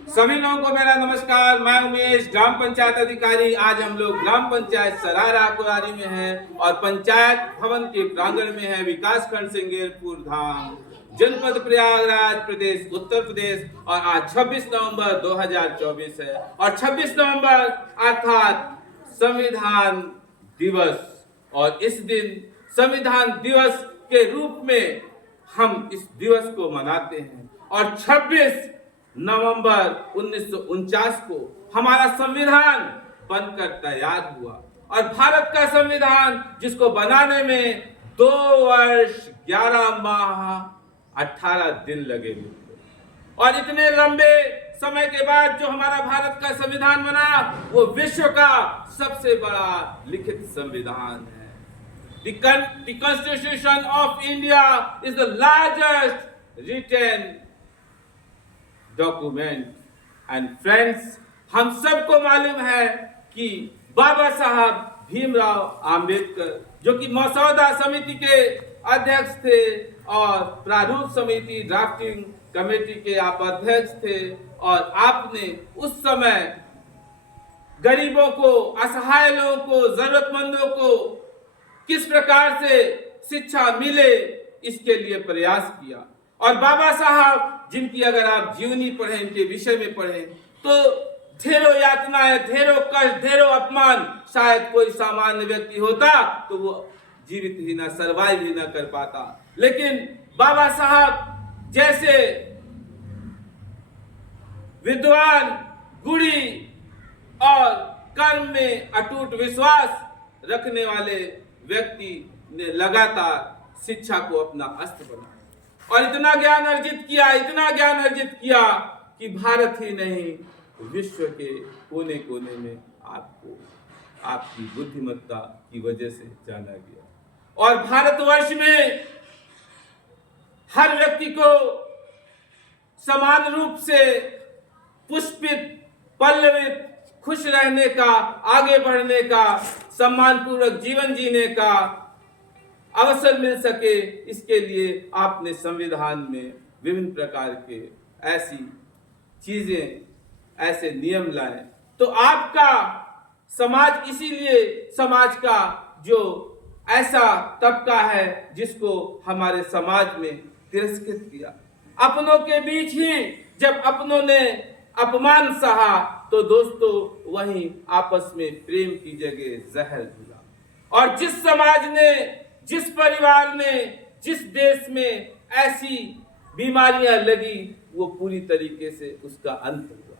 सभी लोगों को मेरा नमस्कार। मैं उमेश, ग्राम पंचायत अधिकारी। आज हम लोग ग्राम पंचायत सरारा कुरारी में हैं और पंचायत भवन के प्रांगण में है विकास खंड सिंगेरपुर धाम, जनपद प्रयागराज, प्रदेश उत्तर प्रदेश। और आज 26 नवंबर 2024 है और 26 नवंबर अर्थात संविधान दिवस। और इस दिन संविधान दिवस के रूप में हम इस दिवस को मनाते हैं। और 26 नवंबर 1949 को हमारा संविधान बनकर तैयार हुआ और भारत का संविधान जिसको बनाने में 2 वर्ष 11 माह 18 दिन लगे हुए। और इतने लंबे समय के बाद जो हमारा भारत का संविधान बना वो विश्व का सबसे बड़ा लिखित संविधान है। The Constitution of India is the largest written document. And friends, हम सबको मालूम है कि बाबा साहब भीमराव आम्बेडकर जो कि मसौदा समिति के अध्यक्ष थे और प्रारूप समिति ड्राफ्टिंग कमेटी के आप अध्यक्ष थे, और आपने उस समय गरीबों को, असहाय लोगों को, जरूरतमंदों को किस प्रकार से शिक्षा मिले इसके लिए प्रयास किया। और बाबा साहब जिनकी अगर आप जीवनी पढ़ें, इनके विषय में पढ़ें तो ढेरों यातनाएं, ढेरों कष्ट, ढेरों अपमान, शायद कोई सामान्य व्यक्ति होता तो वो जीवित ही ना, सर्वाइव ही ना कर पाता। लेकिन बाबा साहब जैसे विद्वान, गुणी और कर्म में अटूट विश्वास रखने वाले व्यक्ति ने लगातार शिक्षा को अपना अस्त्र बनाया और इतना ज्ञान अर्जित किया कि भारत ही नहीं विश्व के कोने कोने में आपको आपकी बुद्धिमत्ता की वजह से जाना गया। और भारतवर्ष में हर व्यक्ति को समान रूप से पुष्पित, पल्लवित, खुश रहने का, आगे बढ़ने का, सम्मानपूर्वक जीवन जीने का अवसर मिल सके, इसके लिए आपने संविधान में विभिन्न प्रकार के ऐसी चीजें, ऐसे नियम लाए। तो आपका समाज, इसीलिए समाज का जो ऐसा तबका है जिसको हमारे समाज में तिरस्कृत किया, अपनों के बीच ही जब अपनों ने अपमान सहा तो दोस्तों वहीं आपस में प्रेम की जगह जहर घुला। और जिस समाज ने, जिस परिवार ने, जिस देश में ऐसी बीमारियां लगी वो पूरी तरीके से उसका अंत हुआ।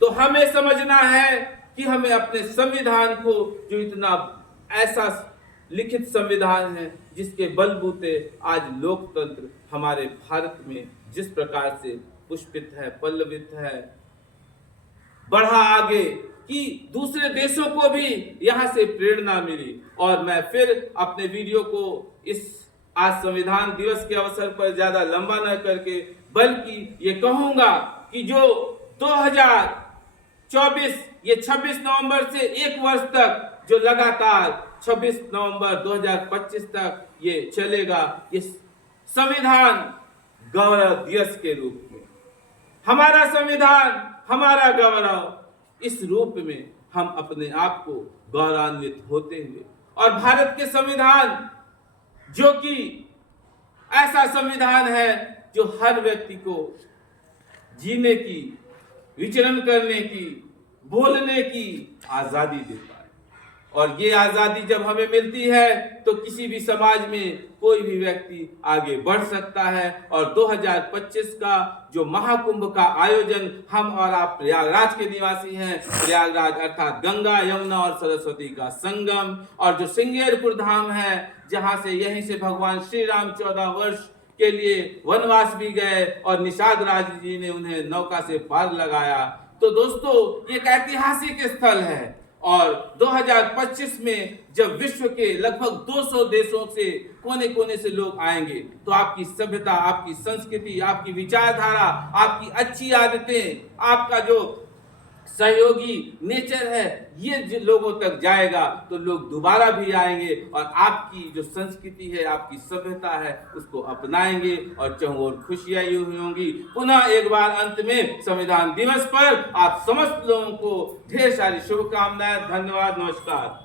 तो हमें समझना है कि हमें अपने संविधान को, जो इतना ऐसा लिखित संविधान है जिसके बलबूते आज लोकतंत्र हमारे भारत में जिस प्रकार से पुष्पित है, पल्लवित है, बढ़ा आगे, कि दूसरे देशों को भी यहाँ से प्रेरणा मिली। और मैं फिर अपने वीडियो को इस आज संविधान दिवस के अवसर पर ज्यादा लंबा न करके बल्कि ये कहूंगा कि जो 2024 ये 26 नवंबर से 1 वर्ष तक जो लगातार 26 नवंबर 2025 तक ये चलेगा, इस संविधान गौरव दिवस के रूप में हमारा संविधान, हमारा गौरव, इस रूप में हम अपने आप को गौरवान्वित होते हुए, और भारत के संविधान जो कि ऐसा संविधान है जो हर व्यक्ति को जीने की, विचरण करने की, बोलने की आजादी देता है। और ये आजादी जब हमें मिलती है तो किसी भी समाज में कोई भी व्यक्ति आगे बढ़ सकता है। और 2025 का जो महाकुंभ का आयोजन हम और आप प्रयागराज के निवासी हैं, प्रयागराज अर्थात गंगा, यमुना और सरस्वती का संगम, और जो सिंगेरपुर धाम है जहां से, यहीं से भगवान श्री राम 14 वर्ष के लिए वनवास भी गए और निषाद राज जी ने उन्हें नौका से पार लगाया। तो दोस्तों ये एक ऐतिहासिक स्थल है। और 2025 में जब विश्व के लगभग 200 देशों से, कोने कोने से लोग आएंगे तो आपकी सभ्यता, आपकी संस्कृति, आपकी विचारधारा, आपकी अच्छी आदतें, आपका जो सहयोगी नेचर है, ये लोगों तक जाएगा तो लोग दोबारा भी आएंगे और आपकी जो संस्कृति है, आपकी सभ्यता है, उसको अपनाएंगे और चारों ओर खुशियां ही होंगी। पुनः एक बार अंत में संविधान दिवस पर आप समस्त लोगों को ढेर सारी शुभकामनाएं। धन्यवाद, नमस्कार।